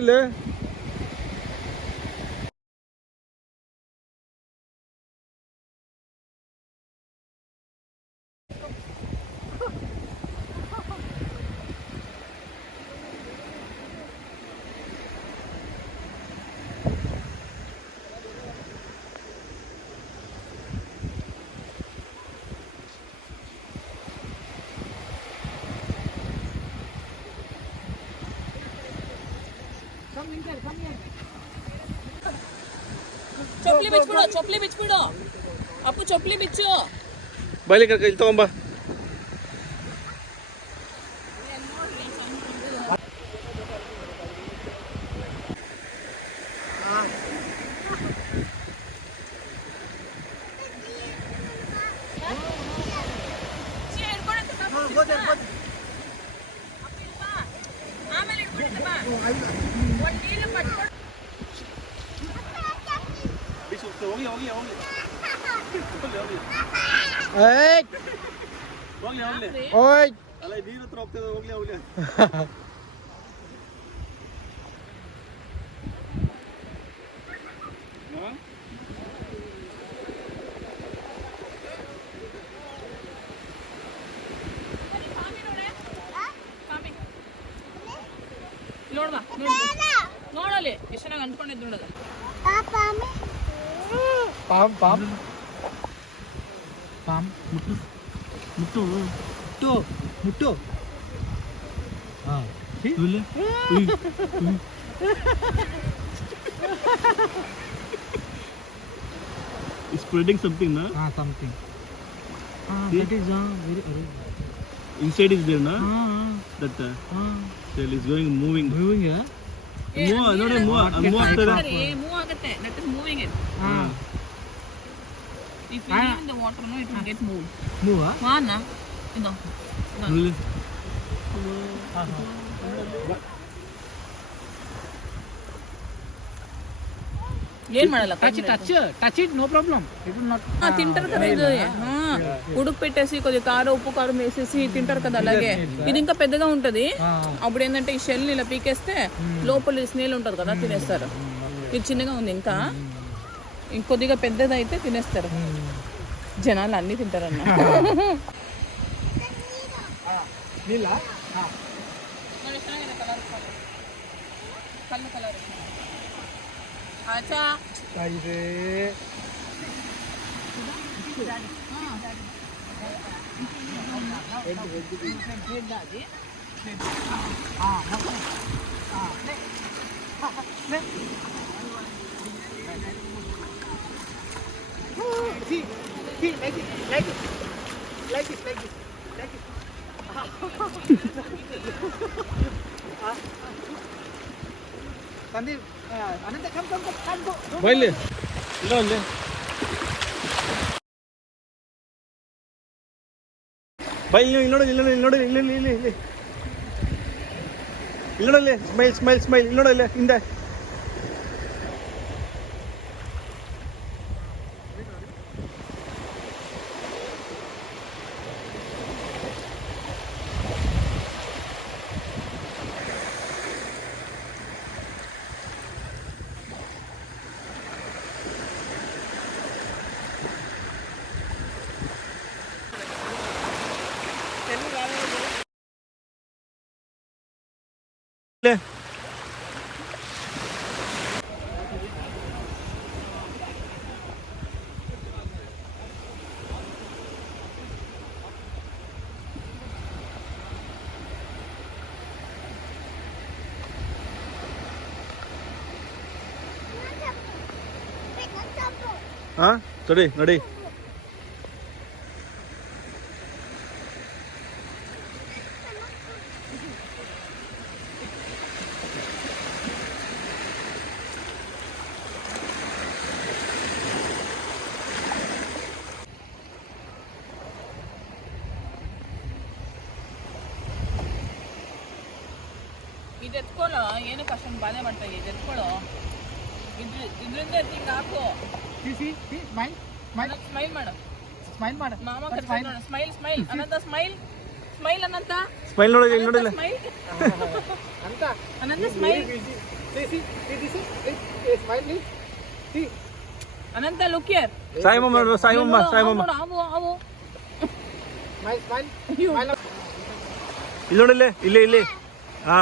ಇಲ್ಲ ಚೊಪ್ಲಿ ಬಿಚ್ಬಿಡು, ಚೊಪ್ಲಿ ಬಿಚ್ಬಿಡು. ಅಪ್ಪು ಚೊಪ್ಲಿ ಬಿಚ್ಚು. ಬೈಲಿ ಕರ್ಕ ಇಲ್ಲಿ ತಗೊಂಬ. ಆಮೇಲೆ ಇಟ್ಬಿಟ್ಟಿದ್ದಮ್ಮ. ಒಂದು ನೀರು ಪಟ್ಕೊಂಡು ಹೋಗ್ಲಿ ಹೋಗ್ಲಿ ಹೋಗ್ಲಿ ಹೋಗ್ಲಿ ಹೋಗ್ಲಿ ಓಯ್ ಅಲ್ಲ ನೀರ ಹತ್ರ ಹೋಗ್ತದೆ. ಹೋಗ್ಲಿ ಹೋಗ್ಲಿ ನೋಡ್ಬಾ, ನೋಡಲ್ಲಿ ಎಷ್ಟು ಚೆನ್ನಾಗಿ ಅಂದ್ಕೊಂಡಿದ್ದು ನೋಡೋದು. ಪಾಮ್ ಪಾಮ್ ಪಾಮ್ ಮುಟ್ಟು ಮುಟ್ಟು ಮುಟ್ಟು ಮುಟ್ಟು ಹಾಂ spreading something, na? Something. That is very Inside is there, na? That cell is moving. Moving, yeah? Move ಆಗ್ತದೆ. Move ಆಗುತ್ತೆ. That is moving it. If you leave in the water, no, it will get moved. Move, huh? Mana? Ino. ಏನ್ ಮಾಡಲ್ಲ, touch it, no problem. It will not తింటారు కదా ఇది. ఉడుకు పెట్టేసి కొద్దిగా కారం ఉప్పు కారం వేసేసి తింటారు కదా అలాగే. ఇది ఇంకా పెద్దగా ఉంటది. అప్పుడు ఏంటంటే ఈ షెల్ ఇలా పీకేస్తే లోపల స్నేల్ ఉంటది కదా, తినేస్తారు. ఇది చిన్నగా ఉంది, ఇంకా ఇంకొద్దిగా పెద్దది అయితే తినేస్తారు. జనాలు అన్ని తింటారన్న. కళ్ళు కలర్ అచ్చా ఇదే ಸಂದೀಪ್ ಅನಂತ ಕಮ್ ಬೈಲಿ ಇಲ್ಲ ಅಲ್ಲಿ ಬೈ ಇಲ್ಲಿ ನೋಡಿ, ಇಲ್ಲಿ ನೋಡಿ, ಇಲ್ಲಿ ಇಲ್ಲಿ ಇಲ್ಲಿ ಇಲ್ಲಿ ಇಲ್ಲಿ ನೋಡಲ್ಲಿ. Smile smile smile. ಇಲ್ಲಿ ನೋಡಲ್ಲಿ ಹಿಂದೆ. ನೋಡಿ ನೋಡಿ. ಇದು ಎತ್ಕೊಳ್ಳೋ, ಏನಕ್ಕೆ ಅಷ್ಟೊಂದು ಬಾಧೆ ಮಾಡ್ತಾ ಇದೆ. ಇದು ಎತ್ಕೊಳ್ಳೋ, ಇದರಿಂದ ಹಿಂಗೆ ಹಾಕು. ಸ್ಮೈಲ್ ಮಾಡು, ಸ್ಮೈಲ್ ಮಾಡು ಮಾಮ. Smile smile Anantha, smile smile Anantha. Smile ನೋಡಿ, ನೋಡಿಲ್ಲ smile Anantha, smile Anantha look here ಸಾಯಿಮಮ್ಮ ನೋಡು, ಸಾಯಿಮಮ್ಮ ಸಾಯಿಮಮ್ಮ ಅವು ಇಲ್ಲಿ ನೋಡಿ, ಇಲ್ಲಿ ಇಲ್ಲಿ ಇಲ್ಲಿ ಹಾ